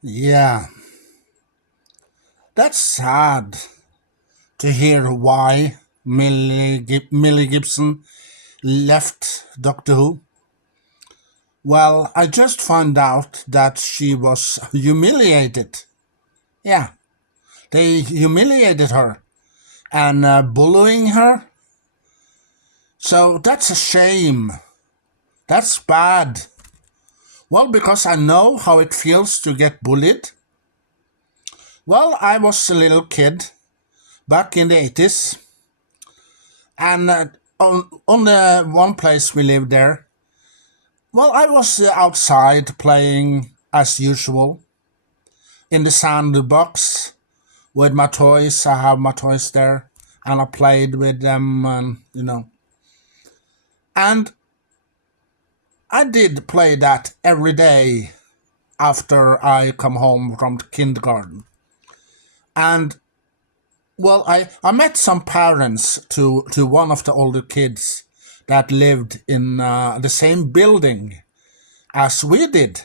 Yeah, that's sad to hear why Millie Gibson left Doctor Who. Well, I just found out that she was humiliated. Yeah, they humiliated her and bullying her. So that's a shame. That's bad. Well, because I know how it feels to get bullied. Well, I was a little kid back in the 80s, and on the one place we lived there, well, I was outside playing as usual in the sandbox with my toys. I have my toys there, and I played with them, and. And I did play that every day after I come home from kindergarten. And well, I met some parents to one of the older kids that lived in the same building as we did.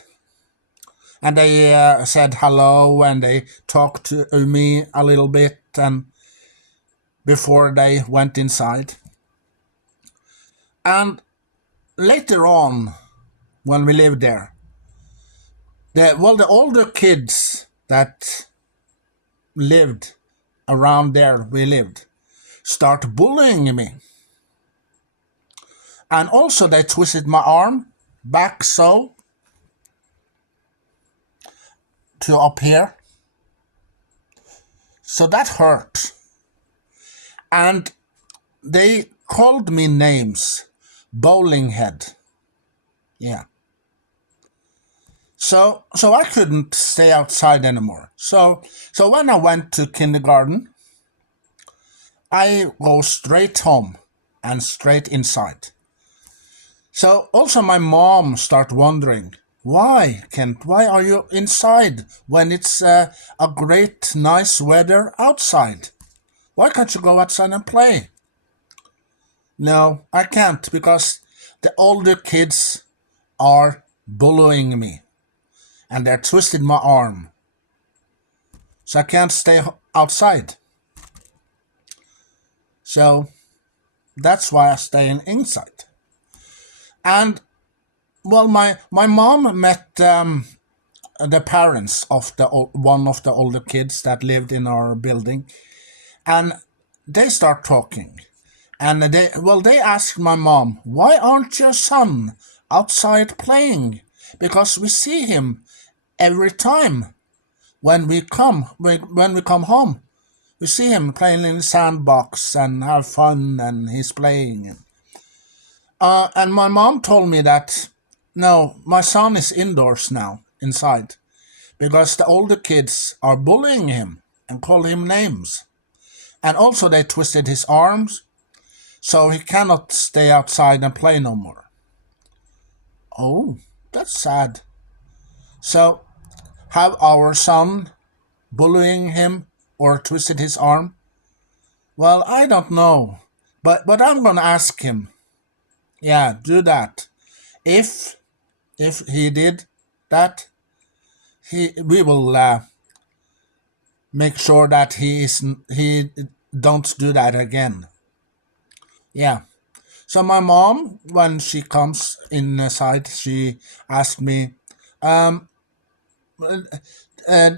And they said hello and they talked to me a little bit and before they went inside. And later on, when we lived there, the older kids that lived around there we lived start bullying me. And also they twisted my arm back so to up here. So that hurt. And they called me names. Bowling head. Yeah. So I couldn't stay outside anymore. So when I went to kindergarten, I go straight home and straight inside. So also my mom start wondering, why, Kent? Why are you inside when it's a great, nice weather outside? Why can't you go outside and play? No, I can't because the older kids are bullying me and they're twisting my arm. So I can't stay outside. So that's why I stay inside. And well, my mom met the parents of one of the older kids that lived in our building, and they start talking. And they asked my mom, "Why aren't your son outside playing? Because we see him every time when we come home. We see him playing in the sandbox and have fun, and he's playing." And my mom told me that no, my son is indoors now, inside, because the older kids are bullying him and call him names. And also they twisted his arms, so he cannot stay outside and play no more. Oh, that's sad. So, have our son bullying him or twisted his arm? Well, I don't know, but I'm gonna ask him. Yeah, do that. If if he did that, we will make sure that he don't do that again. Yeah. So my mom, when she comes inside, she asked me, um, uh,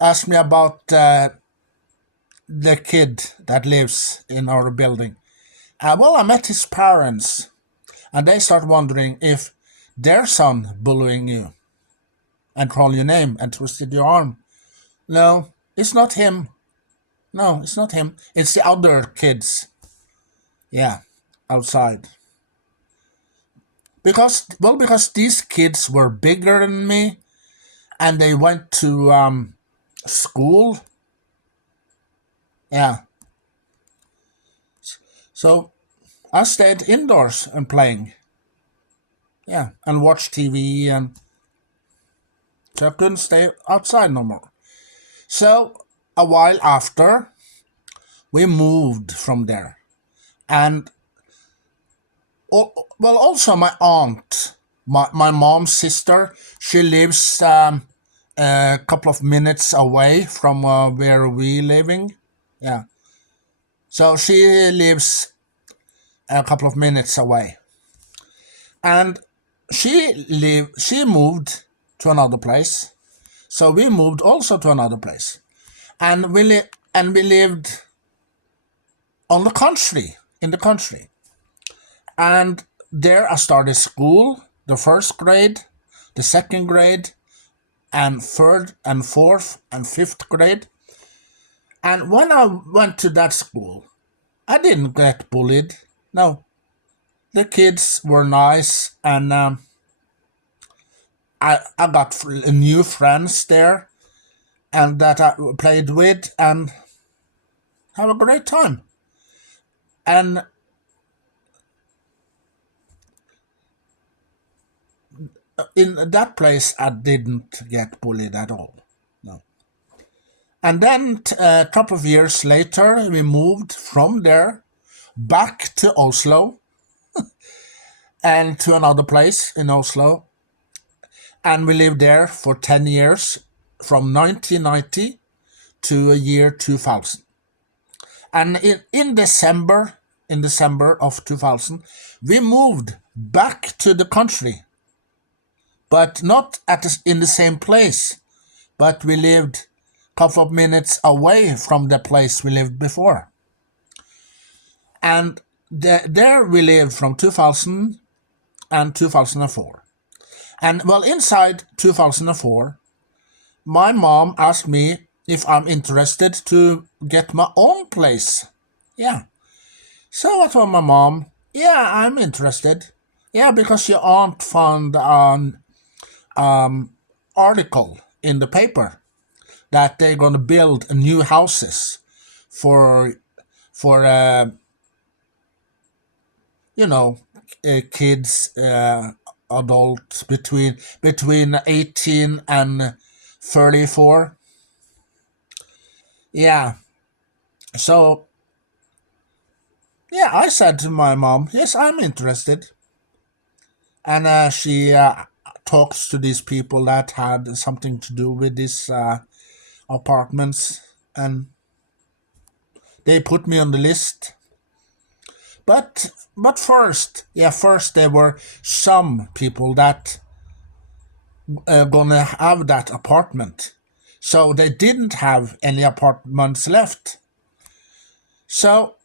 asked me about the kid that lives in our building. Well, I met his parents, and they start wondering if their son bullying you and call your name and twisted your arm. No, it's not him. No, it's not him. It's the other kids. Yeah, outside. Because these kids were bigger than me, and they went to school. Yeah, so I stayed indoors and playing. Yeah, and watched TV, and so I couldn't stay outside no more. So a while after, we moved from there, and well, also my aunt. My mom's sister, she lives a couple of minutes away from where we living. Yeah. So she lives a couple of minutes away. And she moved to another place. So we moved also to another place. And we lived on the country, in the country. And there I started school, the first grade, the second grade, and third and fourth and fifth grade. And when I went to that school, I didn't get bullied. No, the kids were nice, and I got new friends there, and that I played with and have a great time. And in that place, I didn't get bullied at all. No. And then a couple of years later, we moved from there back to Oslo and to another place in Oslo. And we lived there for 10 years from 1990 to a year 2000. And in December of 2000, we moved back to the country, but not in the same place, but we lived a couple of minutes away from the place we lived before. And there we lived from 2000 and 2004. And well, inside 2004, my mom asked me if I'm interested to get my own place. Yeah. So I told my mom, yeah, I'm interested. Yeah, because your aunt found an article in the paper that they're going to build new houses for for you know kids, adults between 18 and 34. Yeah. So yeah, I said to my mom, yes, I'm interested. And she talks to these people that had something to do with these apartments, and they put me on the list. But first there were some people that gonna have that apartment, so they didn't have any apartments left. So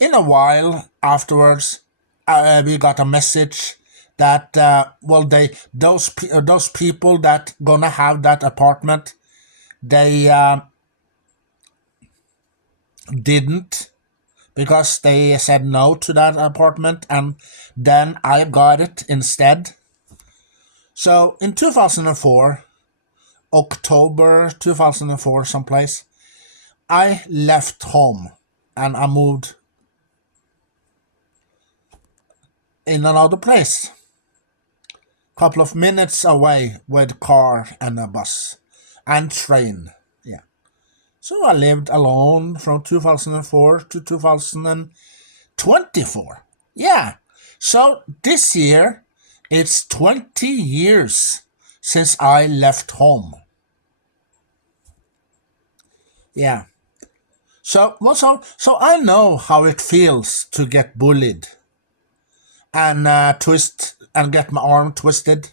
in a while afterwards, we got a message that well, those people that gonna have that apartment, they didn't, because they said no to that apartment, and then I got it instead. So in 2004, October 2004, someplace, I left home and I moved in another place, couple of minutes away with car and a bus and train. Yeah. So I lived alone from 2004 to 2024. Yeah. So this year, it's 20 years since I left home. Yeah. So I know how it feels to get bullied and twist and get my arm twisted.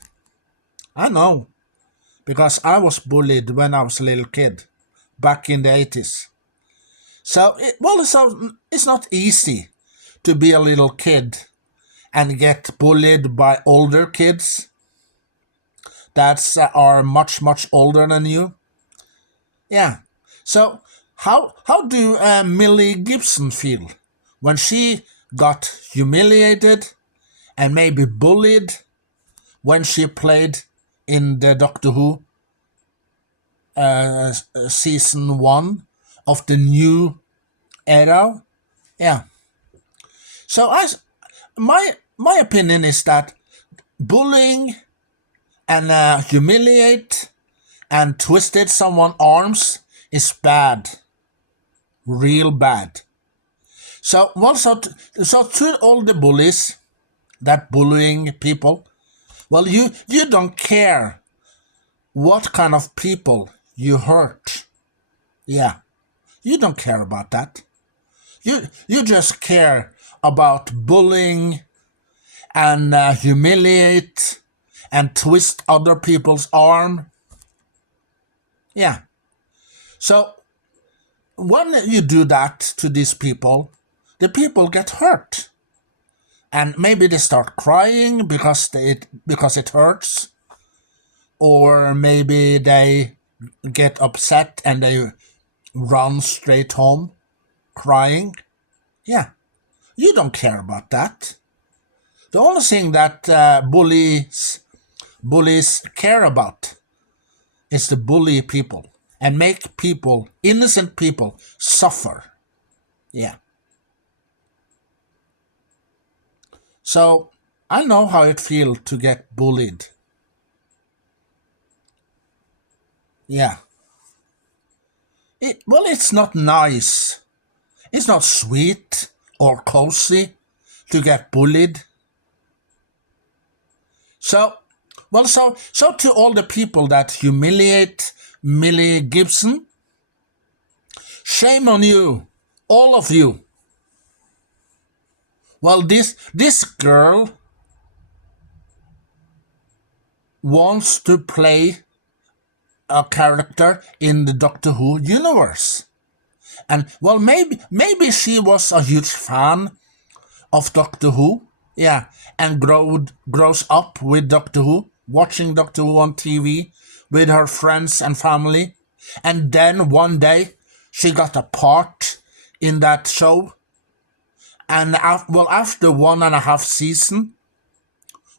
I know, because I was bullied when I was a little kid back in the 80s. It's not easy to be a little kid and get bullied by older kids that are much older than you. Yeah. So how do Millie Gibson feel when she got humiliated and maybe bullied when she played in the Doctor Who season 1 of the new era? Yeah. So my opinion is that bullying and humiliate and twisted someone's arms is bad, real bad. So to all the bullies that bullying people, Well, you don't care what kind of people you hurt. Yeah, you don't care about that. You just care about bullying and humiliate and twist other people's arm. Yeah. So when you do that to these people, the people get hurt. And maybe they start crying because it hurts, or maybe they get upset and they run straight home crying. Yeah, you don't care about that. The only thing that bullies care about is to bully people and make people, innocent people, suffer. Yeah. So I know how it feels to get bullied. Yeah. Well, it's not nice. It's not sweet or cozy to get bullied. So, so to all the people that humiliate Millie Gibson, shame on you, all of you. Well, this girl wants to play a character in the Doctor Who universe. And well, maybe she was a huge fan of Doctor Who, yeah, and grows up with Doctor Who, watching Doctor Who on TV with her friends and family, and then one day she got a part in that show, and after 1.5 season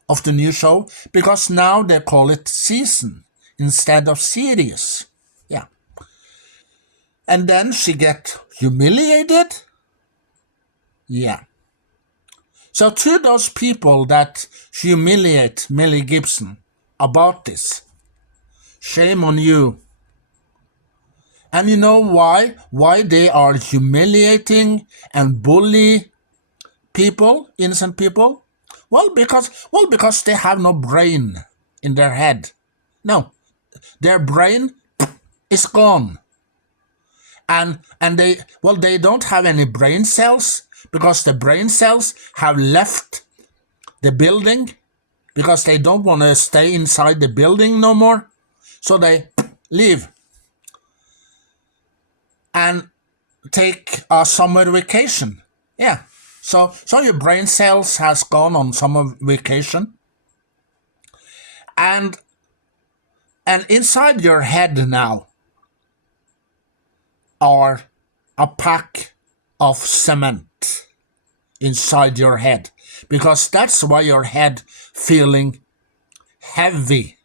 of the new show, because now they call it season instead of series, yeah, and then she get humiliated, yeah. So to those people that humiliate Millie Gibson about this, shame on you. And you know why? Why they are humiliating and bully people, innocent people? Well, because they have no brain in their head. No, their brain is gone. And they don't have any brain cells because the brain cells have left the building because they don't want to stay inside the building no more. So they leave and take a summer vacation. Yeah. So your brain cells has gone on summer vacation. And inside your head now are a pack of cement inside your head. Because that's why your head feeling heavy.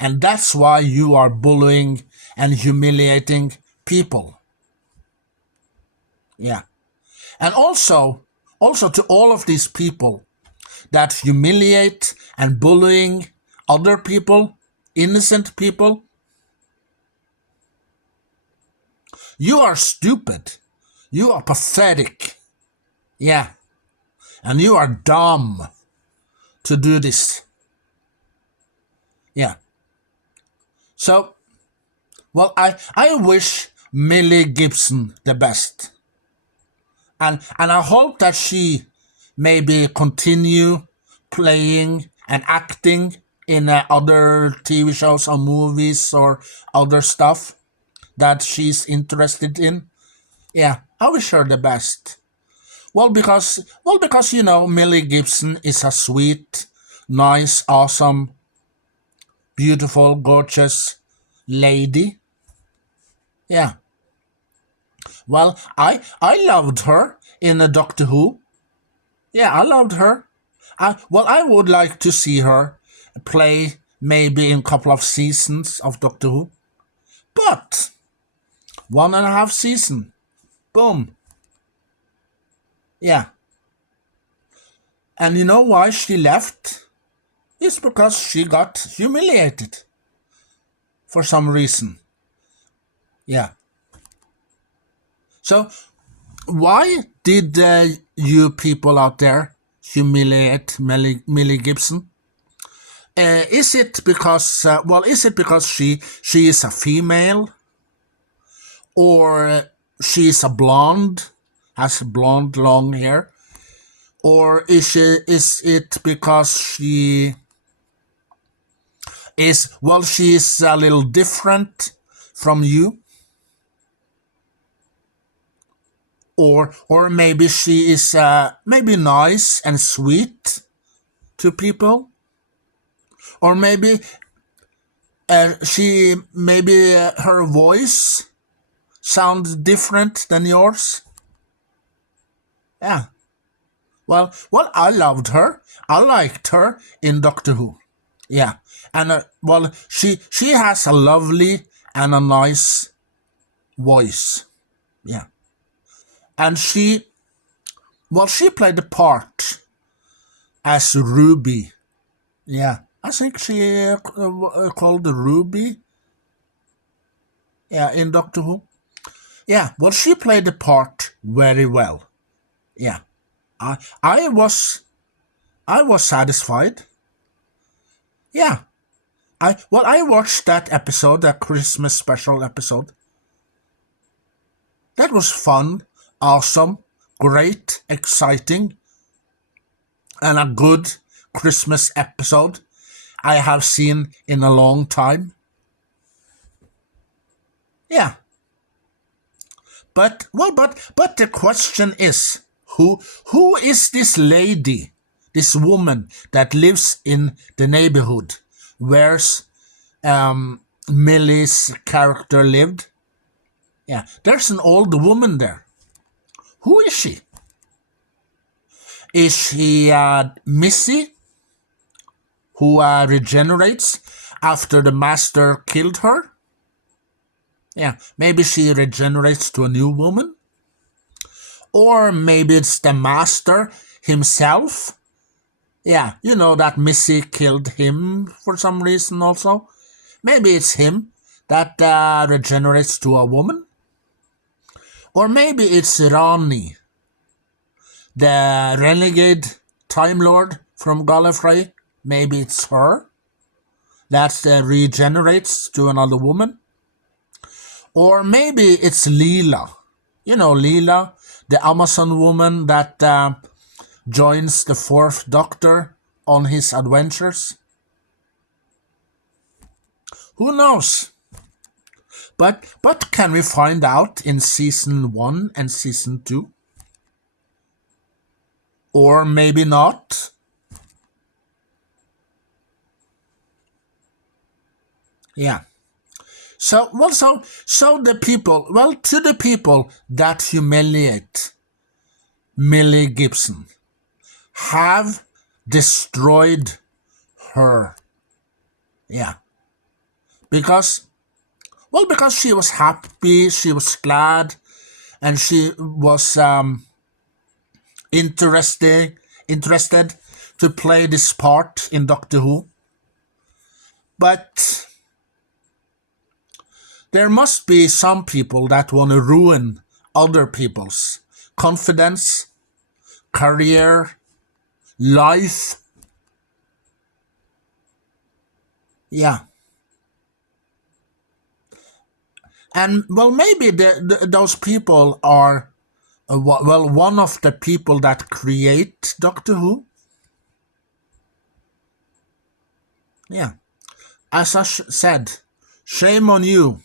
And that's why you are bullying and humiliating people. Yeah. And also to all of these people that humiliate and bullying other people, innocent people, you are stupid. You are pathetic. Yeah. And you are dumb to do this. Yeah. So, well, I wish Millie Gibson the best. And I hope that she maybe continue playing and acting in other TV shows or movies or other stuff that she's interested in. Yeah, I wish her the best. Well, because Millie Gibson is a sweet, nice, awesome, beautiful, gorgeous lady. Yeah. Well, I loved her in a Doctor Who. Yeah, I loved her. I would like to see her play maybe in a couple of seasons of Doctor Who. But 1.5 season, boom. Yeah. And you know why she left? It's because she got humiliated for some reason. Yeah. So why did you people out there humiliate Millie Gibson? Is it because is it because she is a female, or she is a blonde, has blonde long hair, or is it because she is a little different from you, or maybe she is maybe nice and sweet to people, or maybe her voice sounds different than yours. Yeah. I loved her. I liked her in Doctor Who. Yeah, and she has a lovely and a nice voice. Yeah, and she played the part as Ruby. Yeah, I think she called Ruby. Yeah, in Doctor Who. Yeah, she played the part very well. Yeah, I I was I was satisfied. Yeah, I watched that episode, that Christmas special episode. That was fun, awesome, great, exciting, and a good Christmas episode I have seen in a long time. Yeah, but the question is, who is this lady, this woman that lives in the neighborhood where Millie's character lived? Yeah, there's an old woman there. Who is she? Is she Missy, who regenerates after the master killed her? Yeah, maybe she regenerates to a new woman. Or maybe it's the master himself. Yeah, you know that Missy killed him for some reason also. Maybe it's him that regenerates to a woman. Or maybe it's Rani, the renegade Time Lord from Gallifrey. Maybe it's her that regenerates to another woman. Or maybe it's Leela. You know Leela, the Amazon woman that joins the Fourth Doctor on his adventures. Who knows? But can we find out in season 1 and season 2? Or maybe not? Yeah. So the people, to the people that humiliate Millie Gibson, have destroyed her. Yeah. Because she was happy, she was glad, and she was interested to play this part in Doctor Who. But there must be some people that want to ruin other people's confidence, career, life. Yeah. And maybe those people are, one of the people that create Doctor Who. Yeah. As I said, shame on you.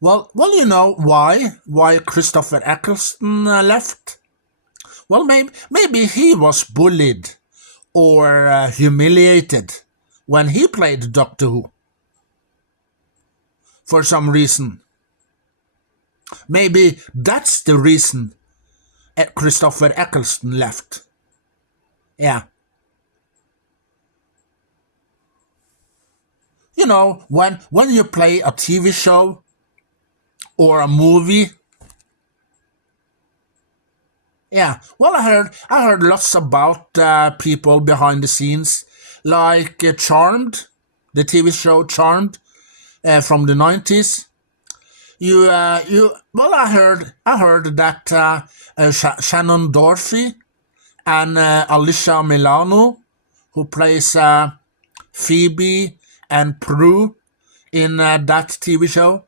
You know why Christopher Eccleston left? Well, maybe he was bullied or humiliated when he played Doctor Who for some reason. Maybe that's the reason Christopher Eccleston left. Yeah. You know, when you play a TV show or a movie. Yeah, I heard lots about people behind the scenes, like Charmed, the TV show Charmed from the 90s. I heard that Shannon Doherty and Alicia Milano, who plays Phoebe and Prue in that TV show,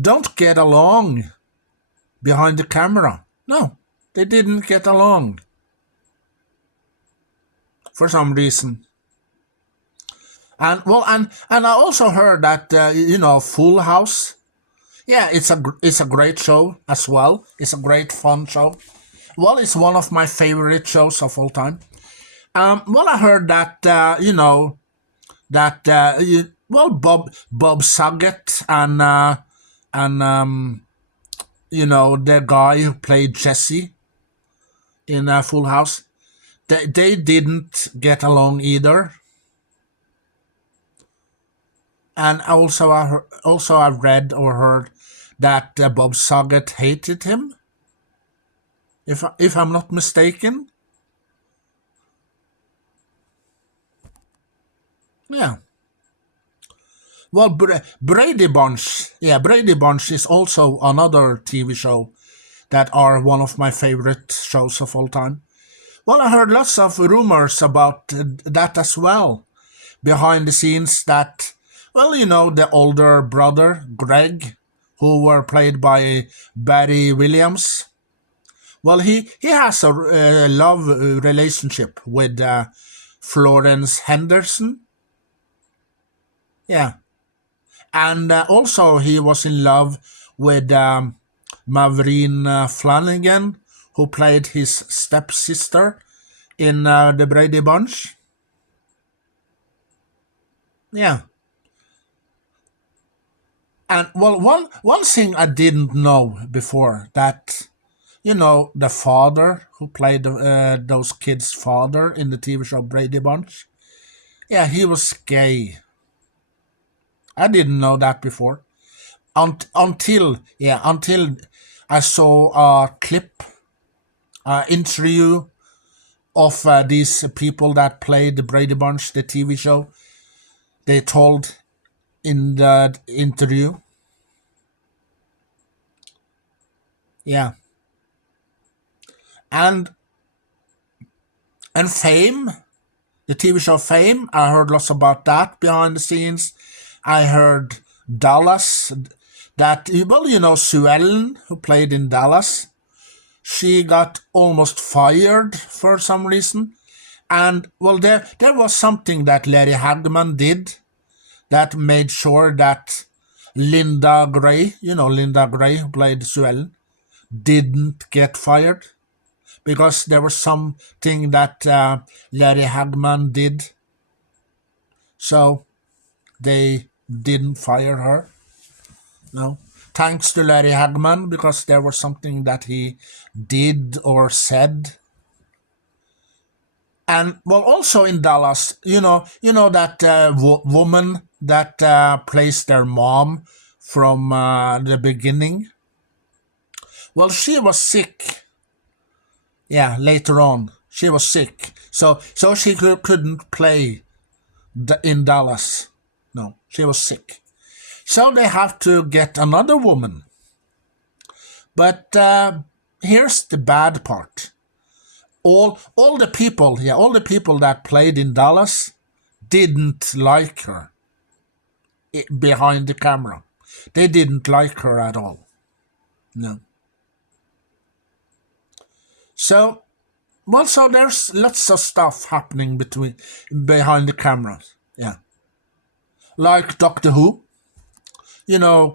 don't get along behind the camera. No, they didn't get along for some reason. And I also heard that Full House. Yeah, it's a great show as well. It's a great fun show. Well, it's one of my favorite shows of all time. Well, I heard that Bob Saget and the guy who played Jesse in Full House, they didn't get along either. And also I read or heard that Bob Saget hated him, if I'm not mistaken. Yeah. Well, Brady Bunch. Yeah, Brady Bunch is also another TV show that are one of my favorite shows of all time. Well, I heard lots of rumors about that as well. Behind the scenes that, the older brother, Greg, who were played by Barry Williams, well, he has a love relationship with Florence Henderson. Yeah. And also he was in love with Maureen Flanagan, who played his stepsister in the Brady Bunch. Yeah. And well, one thing I didn't know before, that the father who played those kids' father in the TV show Brady Bunch, yeah, he was gay. I didn't know that before. Until I saw a clip, interview of these people that played the Brady Bunch, the TV show. They told in the interview. Yeah. And Fame, the TV show Fame, I heard lots about that behind the scenes. I heard Dallas, that, Sue Ellen, who played in Dallas, she got almost fired for some reason. And, well, there was something that Larry Hagman did that made sure that Linda Gray, Linda Gray, who played Sue Ellen, didn't get fired, because there was something that Larry Hagman did. So they didn't fire her. No. Thanks to Larry Hagman, because there was something that he did or said. And, well, also in Dallas, that woman that plays their mom from the beginning. Well, she was sick. Yeah, later on, she was sick, so she couldn't play in Dallas. No, she was sick, so they have to get another woman. But here's the bad part: all the people, all the people that played in Dallas didn't like her behind the camera. They didn't like her at all. No. So, well, so there's lots of stuff happening behind the cameras. Yeah. Like Doctor Who.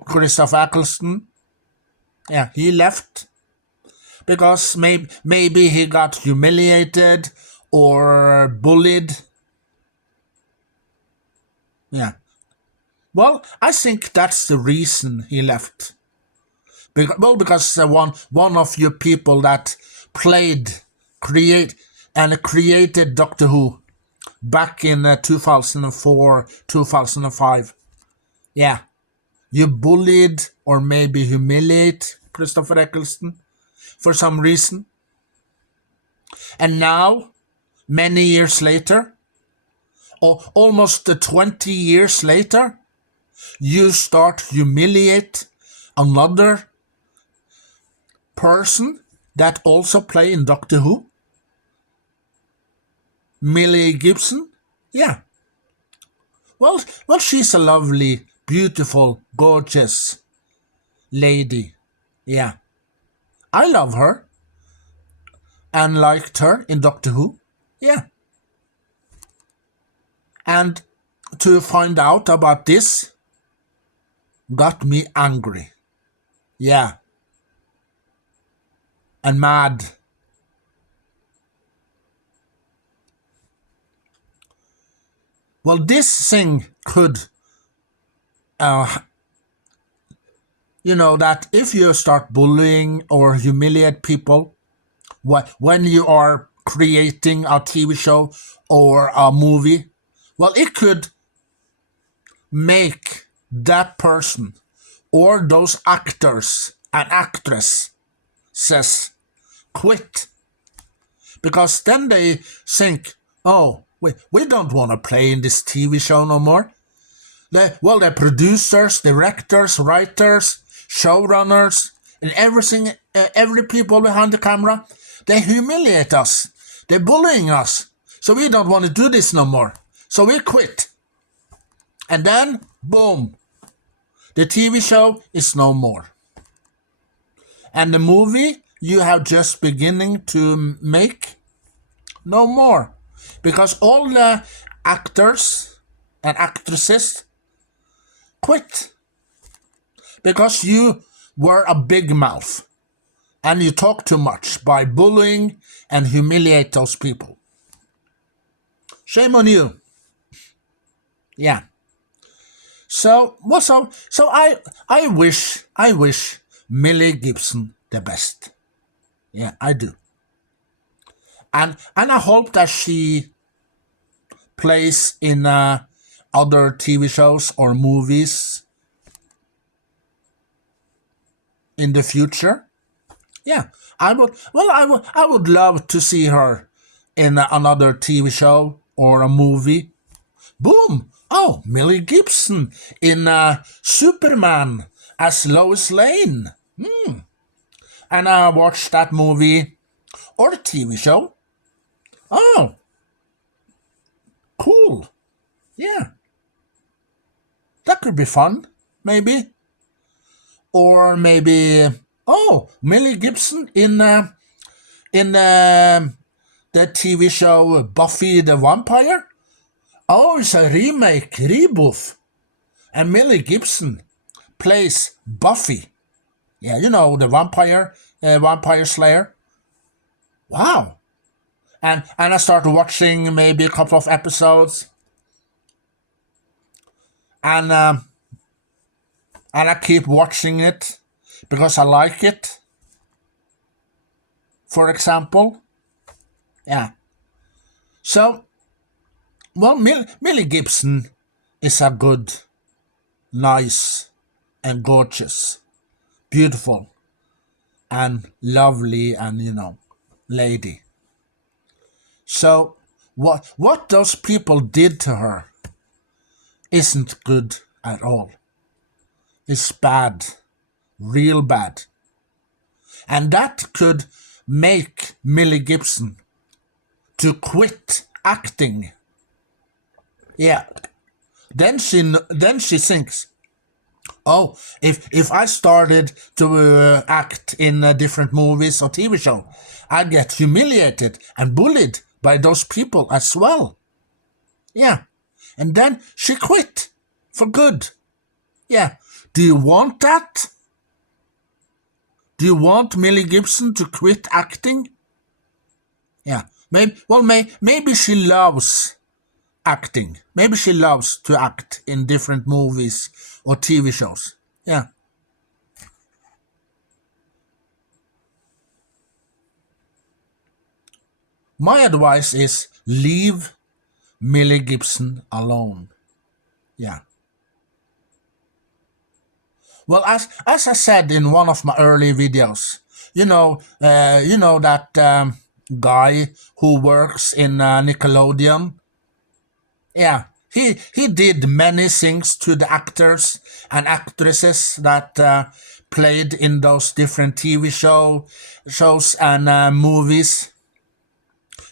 Christopher Eccleston. Yeah, he left because maybe he got humiliated or bullied. Yeah. Well, I think that's the reason he left. Because one of you people that created Doctor Who back in 2004, 2005. Yeah. You bullied or maybe humiliate Christopher Eccleston for some reason. And now, many years later, or almost 20 years later, you start humiliate another person that also play in Doctor Who. Millie Gibson? Yeah. Well, she's a lovely, beautiful, gorgeous lady. Yeah. I love her and liked her in Doctor Who. Yeah. And to find out about this got me angry. Yeah. And mad. Well, this thing could, uh, that if you start bullying or humiliate people when you are creating a TV show or a movie, well, it could make that person or those actors and actresses quit, because then they think, oh, we don't want to play in this TV show no more. The producers, directors, writers, showrunners, and everything, every people behind the camera, they humiliate us. They're bullying us. So we don't want to do this no more. So we quit. And then, boom, the TV show is no more. And the movie you have just beginning to make, no more. Because all the actors and actresses quit. Because you were a big mouth and you talk too much by bullying and humiliate those people. Shame on you. Yeah. So I wish Millie Gibson the best. Yeah, I do. And I hope that she plays in other TV shows or movies in the future. Yeah, I would love to see her in another TV show or a movie. Boom! Oh, Millie Gibson in Superman as Lois Lane. And I watched that movie or TV show. Oh, cool. Yeah. That could be fun, maybe. Or maybe, oh, Millie Gibson in the TV show Buffy the Vampire. Oh, it's a remake, reboot. And Millie Gibson plays Buffy. Yeah, the vampire slayer. Wow. And I started watching maybe a couple of episodes. And I keep watching it because I like it. For example. Yeah. So, well, Millie Gibson is a good, nice, and gorgeous, beautiful, and lovely, and lady. So, what those people did to her isn't good at all. It's bad, real bad. And that could make Millie Gibson to quit acting. Yeah. Then she thinks, oh, if I started to act in different movies or TV show, I'd get humiliated and bullied by those people as well. Yeah. And then she quit for good. Yeah. Do you want that? Do you want Millie Gibson to quit acting? Yeah. Maybe she loves acting. Maybe she loves to act in different movies or TV shows. Yeah. My advice is leave Millie Gibson alone. Yeah. Well, as I said in one of my early videos, that guy who works in Nickelodeon. Yeah, he did many things to the actors and actresses that played in those different TV shows and movies.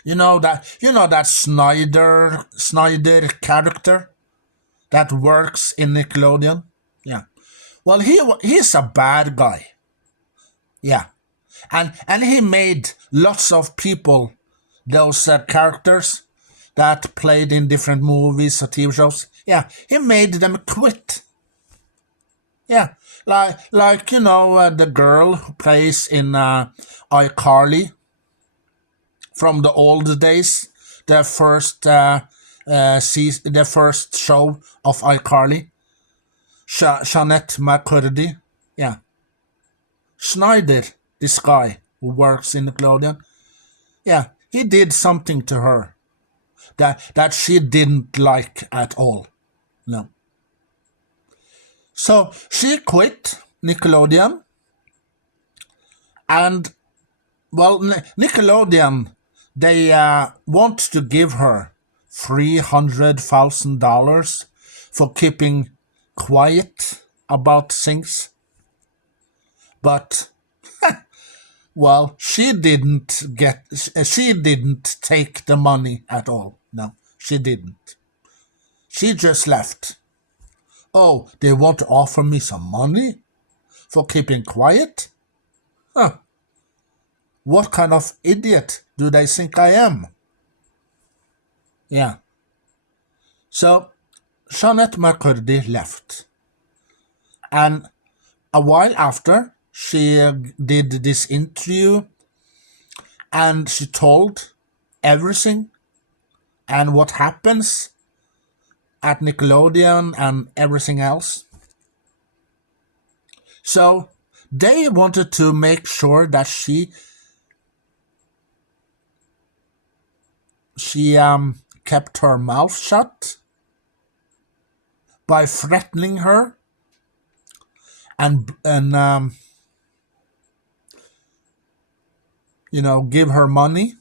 You know that Snyder character that works in Nickelodeon. Yeah. Well, he's a bad guy. Yeah, and he made lots of people those characters that played in different movies or TV shows. Yeah, he made them quit. Yeah, like the girl who plays in iCarly from the old days, the first the first show of iCarly, Jeanette McCurdy. Yeah, Schneider, this guy who works in Nickelodeon. Yeah, he did something to her that she didn't like at all. No. So she quit Nickelodeon, and well, Nickelodeon, they want to give her $300,000 for keeping quiet about things, but well, she didn't take the money at all. No, she didn't. She just left. Oh, they want to offer me some money for keeping quiet? Huh. What kind of idiot do they think I am? Yeah. So, Jeanette McCurdy left. And a while after, she did this interview and she told everything and what happens at Nickelodeon and everything else. So, they wanted to make sure that she kept her mouth shut by threatening her and give her money.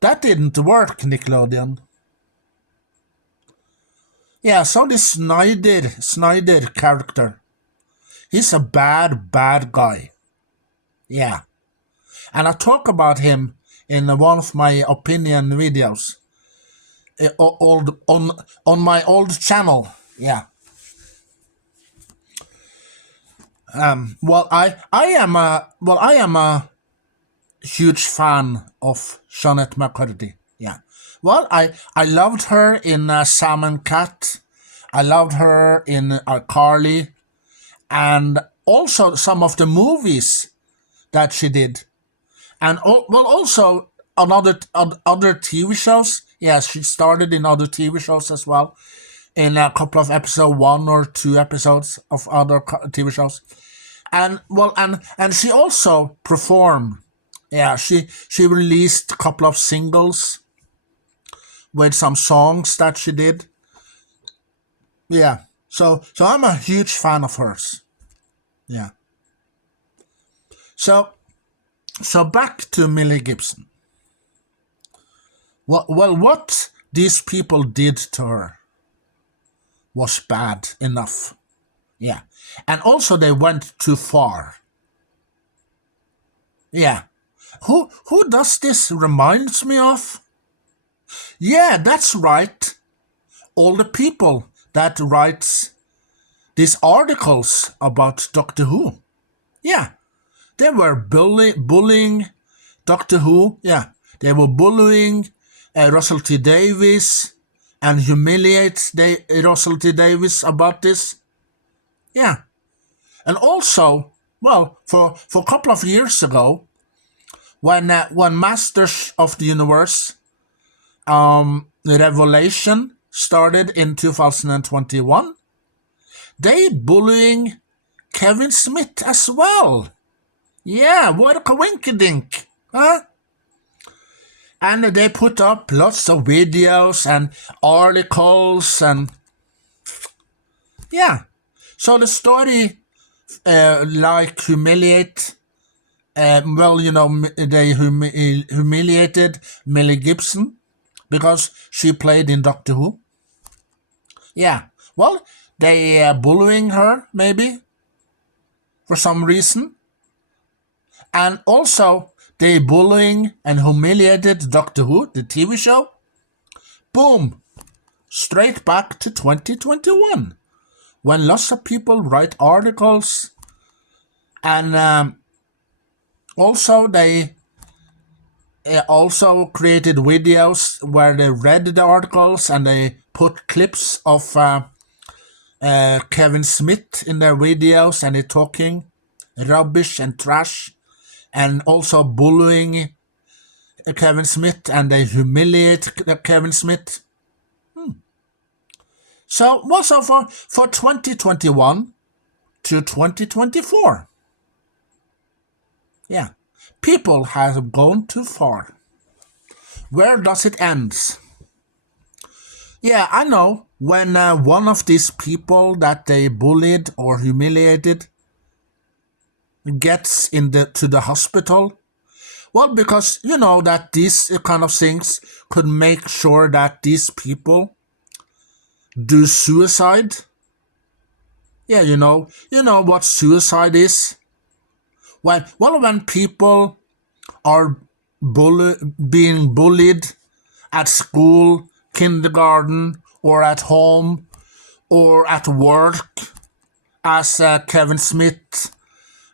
That didn't work, Nickelodeon. Yeah, so this Snyder character, he's a bad guy. Yeah, and I talk about him in one of my opinion videos, on my old channel. Yeah. I am a huge fan of Jeanette McCurdy. Yeah. Well, I loved her in Sam and Cat. I loved her in Carly, and also some of the movies that she did, and also on other TV shows. Yeah, she started in other TV shows as well, in a couple of episodes, one or two episodes of other TV shows, and she also performed. Yeah, she released a couple of singles with some songs that she did. Yeah, so I'm a huge fan of hers. Yeah. So back to Millie Gibson. What these people did to her was bad enough. Yeah, and also they went too far. Yeah. Who does this reminds me of? Yeah, that's right. All the people that writes these articles about Doctor Who. Yeah, they were bullying Doctor Who. Yeah, they were bullying Russell T Davies and humiliate Russell T Davies about this. Yeah, and also, well, for a couple of years ago, when Masters of the Universe Revelation started in 2021, they bullying Kevin Smith as well. Yeah, what a coinkydink, huh? And they put up lots of videos and articles and yeah. So the story, like Humiliate, they humiliated Millie Gibson because she played in Doctor Who. Yeah, well, they bullying her maybe for some reason, and also they bullying and humiliated Doctor Who, the TV show. Boom! Straight back to 2021, when lots of people write articles, and also they also created videos where they read the articles and they put clips of Kevin Smith in their videos, and they're talking rubbish and trash and also bullying Kevin Smith, and they humiliate Kevin Smith. So also for 2021 to 2024, yeah, people have gone too far. Where does it end? Yeah, I know, when one of these people that they bullied or humiliated gets to the hospital. Well, because you know that these kind of things could make sure that these people do suicide. Yeah, you know what suicide is. When people are being bullied at school, kindergarten, or at home, or at work, as Kevin Smith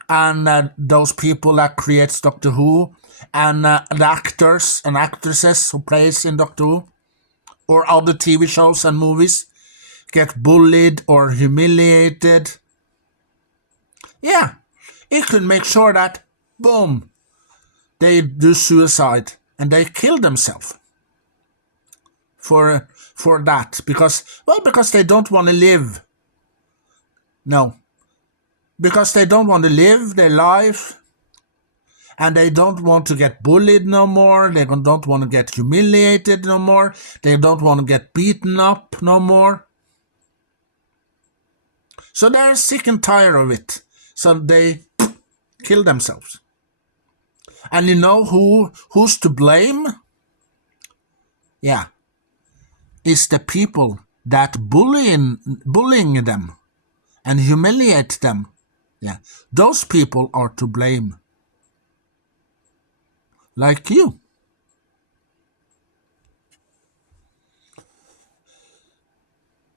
and those people that creates Doctor Who, and the actors and actresses who plays in Doctor Who, or other TV shows and movies, get bullied or humiliated. Yeah, it could make sure that, boom, they do suicide and they kill themselves for that, because they don't want to live. No, because they don't want to live their life, and they don't want to get bullied no more. They don't want to get humiliated no more. They don't want to get beaten up no more. So they're sick and tired of it. So they kill themselves. And you know who's to blame? Yeah, it's the people that bullying them and humiliate them. Yeah, those people are to blame. Like you.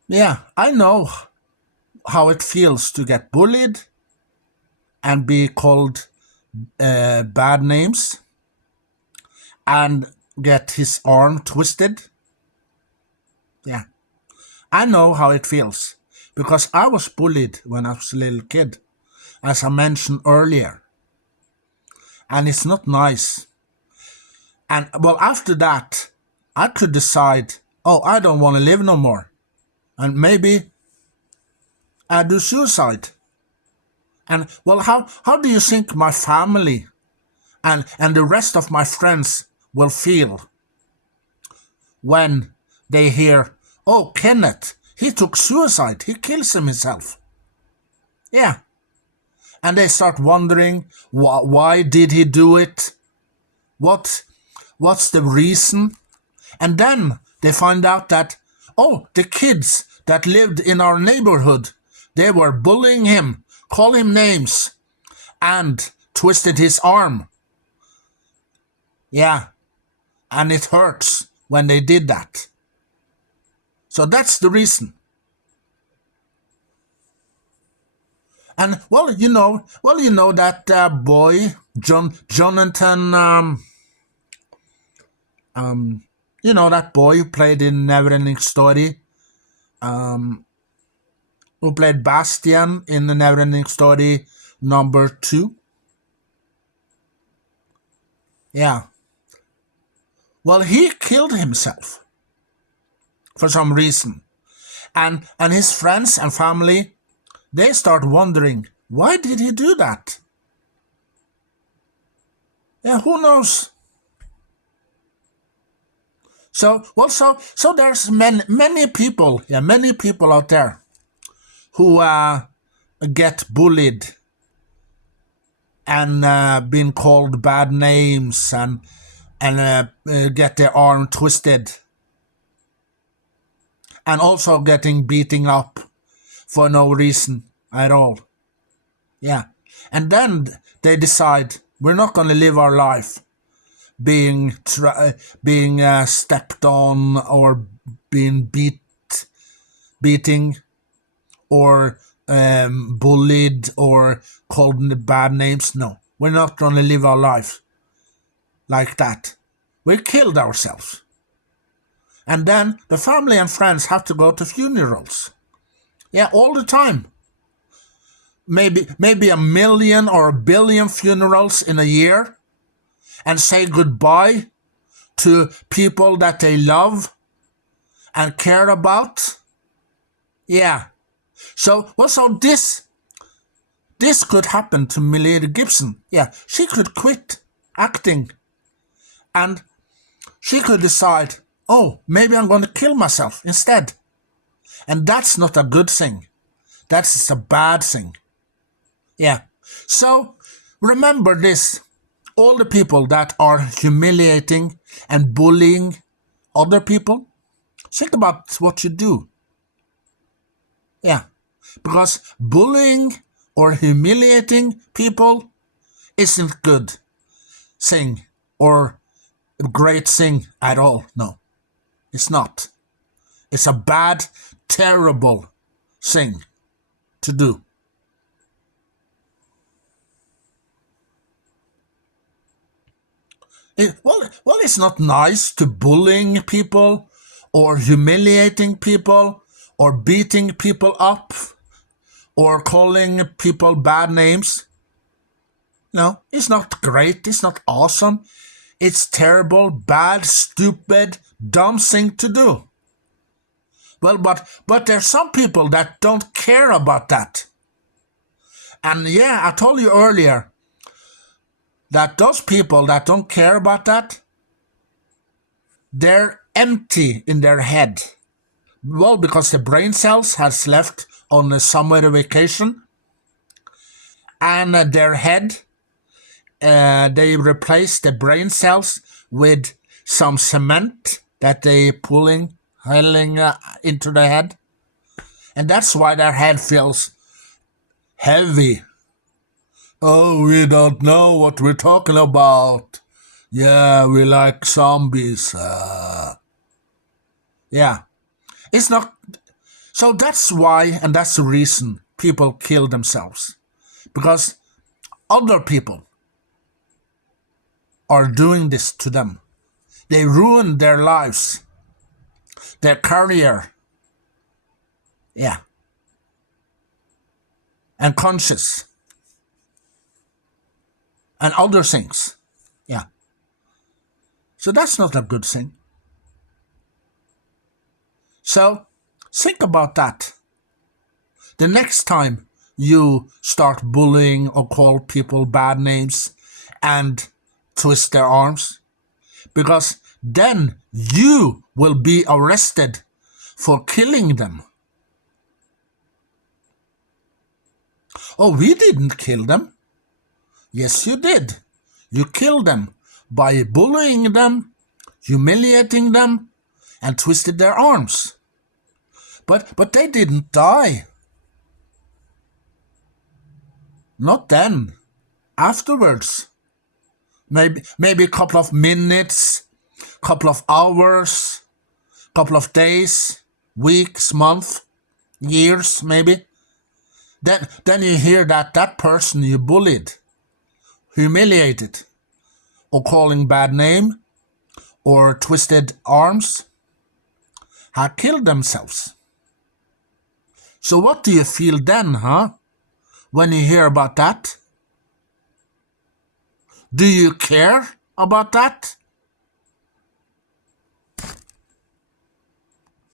Yeah, I know how it feels to get bullied and be called bad names and get his arm twisted. Yeah, I know how it feels, because I was bullied when I was a little kid, as I mentioned earlier. And it's not nice. And well, after that, I could decide, oh, I don't want to live no more. And maybe I do suicide. And well, how do you think my family and the rest of my friends will feel when they hear, oh, Kenneth, he took suicide, he kills himself? Yeah. And they start wondering, why did he do it? What's the reason? And then they find out that, oh, the kids that lived in our neighborhood, they were bullying him, call him names, and twisted his arm. Yeah, and it hurts when they did that. So that's the reason. And you know that boy, Jonathan, you know that boy who played in Neverending Story, who played Bastian in the Neverending Story number 2. Yeah. Well, he killed himself for some reason. And his friends and family, they start wondering, why did he do that? Yeah, who knows? So there's many people out there who get bullied and been called bad names and get their arm twisted, and also getting beaten up for no reason at all. Yeah, and then they decide, We're not going to live our life being stepped on or being beating or bullied or called bad names. No, we're not going to live our life like that. We killed ourselves. And then the family and friends have to go to funerals. Yeah, all the time. Maybe a million or a billion funerals in a year, and say goodbye to people that they love and care about. Yeah. So this could happen to Millie Gibson. Yeah, she could quit acting and she could decide, oh, maybe I'm going to kill myself instead. And that's not a good thing. That's a bad thing. Yeah. So remember this. All the people that are humiliating and bullying other people, think about what you do. Yeah. Because bullying or humiliating people isn't good thing or a great thing at all. No, it's not. It's a bad, terrible thing to do. Well, it's not nice to bullying people or humiliating people or beating people up or calling people bad names. No, it's not great. It's not awesome. It's terrible, bad, stupid, dumb thing to do. Well, but there's some people that don't care about that. And yeah, I told you earlier that those people that don't care about that, they're empty in their head. Well, because the brain cells has left on a summer vacation, and their head, they replace the brain cells with some cement that they pulling into the head, and that's why their head feels heavy. Oh, we don't know what we're talking about. Yeah, we like zombies. Yeah, it's not. So that's why, and that's the reason people kill themselves, because other people are doing this to them. They ruin their lives, their career, yeah, and conscience, and other things, yeah. So that's not a good thing. So think about that. The next time you start bullying or call people bad names and twist their arms, because then you will be arrested for killing them. Oh, we didn't kill them. Yes, you did. You killed them by bullying them, humiliating them, and twisted their arms. But they didn't die. Not then. Afterwards. Maybe a couple of minutes, couple of hours, couple of days, weeks, months, years, maybe. Then you hear that person you bullied, humiliated, or calling bad name, or twisted arms, had killed themselves. So what do you feel then, huh? When you hear about that? Do you care about that?